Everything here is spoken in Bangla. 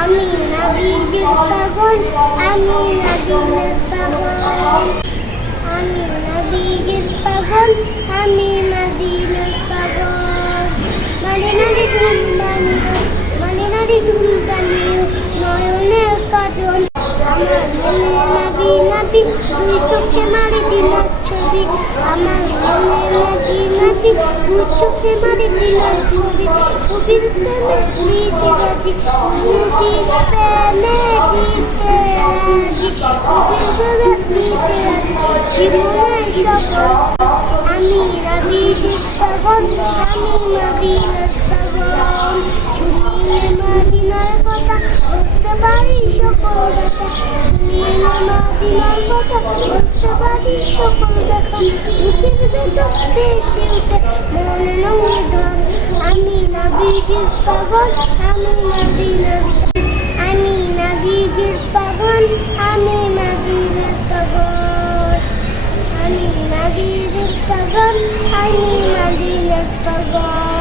আমি নবীজির পাগল, আমি মদিনার পাগল। আমি নবীজির পাগল, আমি মদিনার পাগল। মদিনারে ধুল বানিও, মদিনারে ধুল বানিও, নয়নের কাজল। আমার মনে নবী নবী, দুই চোখে মারি দিনার ছবি। আমার মনে নবী নবী, দুই চোখে মারি দিনার ছবি। নবীর প্রেমে দিতে রাজি, নবীর প্রেমে দিতে রাজি, নবীর প্রেমে দিতে রাজি, জীবনের সকল। আমি নবীজির পাগল, আমি মদিনার পাগল। শুনিলে মদিনার কথা বলতে পারি সকল কথা, শুনিলে মদিনার কথা বলতে পারি সকল কথা। বুকের ভেতর ভেসে ওঠে মনে রঙের ঢল। আমি নবীজির পাগল, আমি মদিনার, আমি নবীজির পাগল, আমি মদিনার পাগল। আমি নবীজির পাগল, আমি মদিনার পাগল।